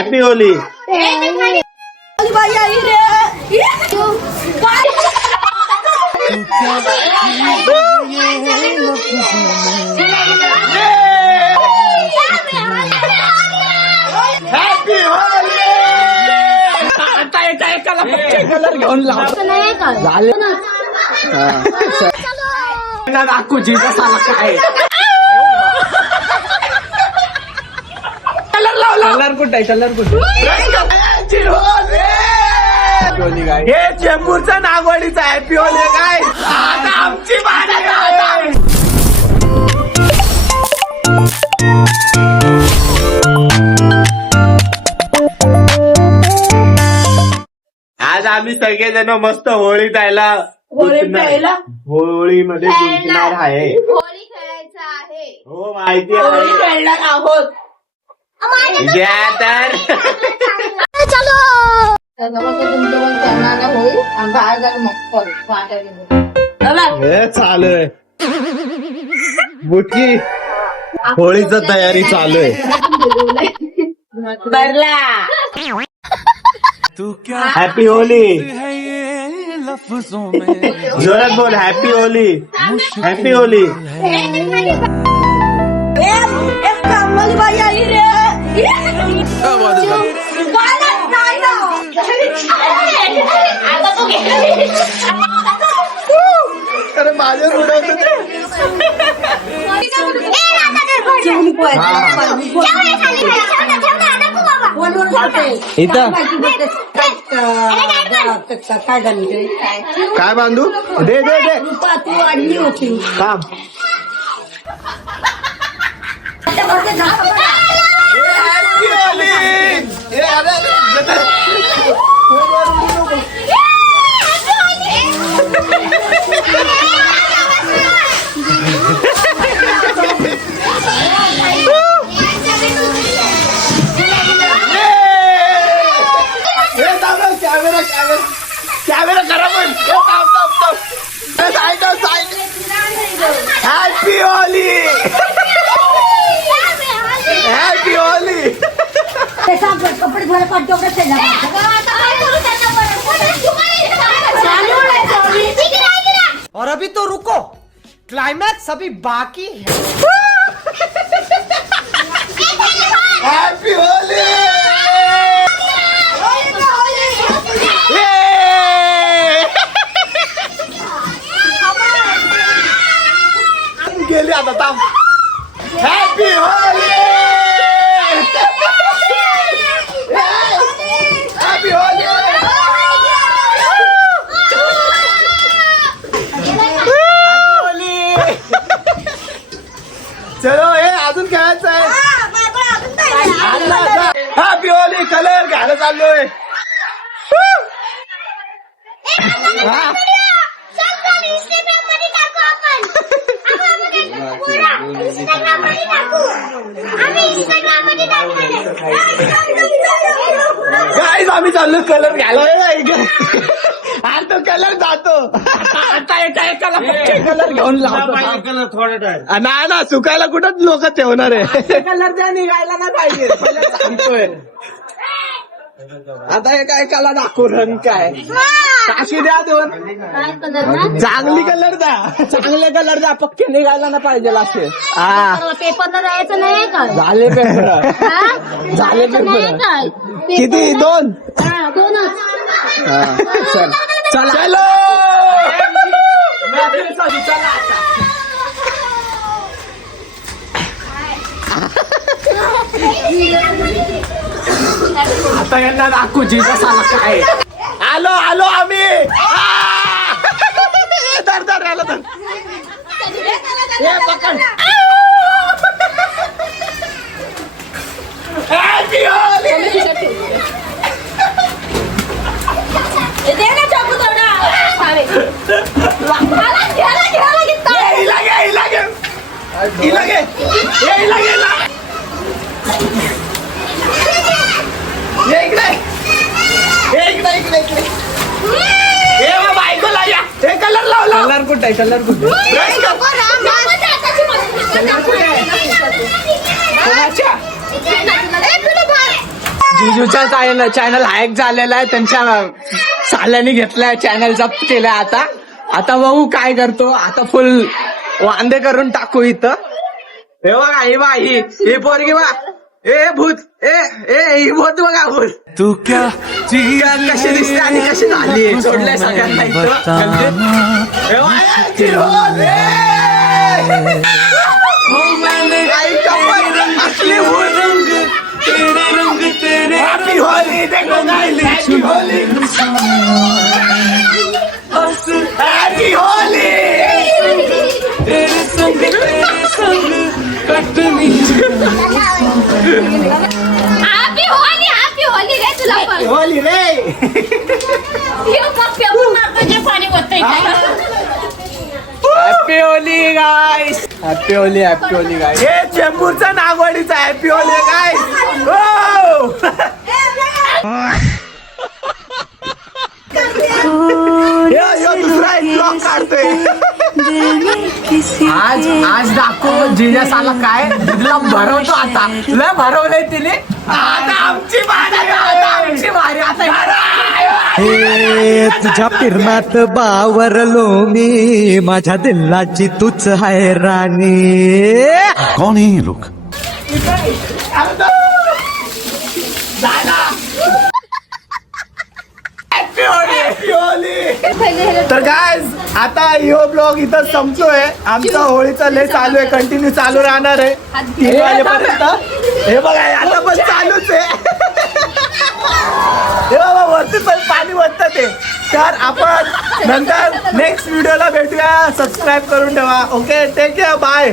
Happy Holy. Happy Holy. आता एकाला colour घेऊन झाले ना दाखवूची कसाला काय कलर कुठे कलर कुठे हे चेंबूरचा नागवाडीचा हॅपी होली काय आता आमची बारी आहे. आज आम्ही सगळेजण मस्त होळी जायला होळीमध्ये गुंतणार आहे. होळी खेळायचं आहे. हो माहिती आहे. खेळणार आहोत घ्या तर हे चालू आहे बुटकी होळीच तयारी चालू आहे. Happy Holy. जोरात बोल हॅपी होली. Happy Holy. अरे माझ्या इथं काय बांधू दे दे दे थांब. कॅमेरा करा पण हॅपी होली. Happy Holy. कपडे धुवायला पाठवतो. और अभी तो रुको क्लाइमैक्स अभी बाकी है. Happy Holy. गेली आता थांब. Happy Holy. Happy Holy. चलो हे अजून खेळायचं आहे. Happy Holy. कलर घ्यायला चाललोय. गाईज आम्ही चाललो कलर घ्यायला. आज तो कलर जातो. आता एकाला कलर घेऊन कलर थोडा नाही ना सुकायला कुठं लोक ठेवणार आहे. कलर द्या निघायला ना पाहिजे पहिले सांगतोय. आता एकाला दाखवून काय काशी द्या दोन चांगली कलर द्या. चांगले कलर द्या पक्के निघायला ना पाहिजे असे. पेपर द्यायचं नाही का? झाले पेपर झाले पेपर किती दोन. दोनच. चल चला चलो. आता यांना दाखवूची कसाला काय. आलो आलो आम्ही. धर धर आलो धर. हे पकड. Happy Holy. कलर कुठे कलर कुठे जिजूचा चॅनल हॅक झालेला आहे, त्यांच्या साल्याने घेतलाय चॅनल जप्त केलाय. आता बघू काय करतो. आता फुल वांदे करून टाकू इथं. हे बघा ही पोरगी बघा. ए भूत ही भूत बघा भूत. तू क्या कशी दिसते आणि कशी झाली सोडलंय सगळ्यांना इथं. हे बघा, आई कमाल, असली भूत. Happy Holi, देखो guys, Happy Holi. Happy Holi. Happy Holi रे तुला पण. होली रे. पाणी होतंय happy Holi guys. Happy Holi guys. हे चेंबूरचा नागवाडीचा हॅपी होली गाईस. दुसरा एक ब्लॉग काढतोय. आज दाखव जिजा साला काय तुला भरवतो. आता तुला भरवलंय तिने. आता आमची बारी आता हे तुझ्या फिरणात बावरलो मी, माझ्या दिलाची तूच आहे राणी. कौन है ये लोग? तर गाइस आता यो ब्लॉग इथं संपतोय. आमचा होळीचा लय चालू आहे, कंटिन्यू चालू राहणार आहे 3 वाजेपर्यंत. हे बघा आता पण चालूच आहे. हे बाबा वरती पण पाणी वाटतं ते. तर आपण नंतर नेक्स्ट व्हिडिओला भेटूया. सबस्क्राईब करून ठेवा. Okay, take care, bye.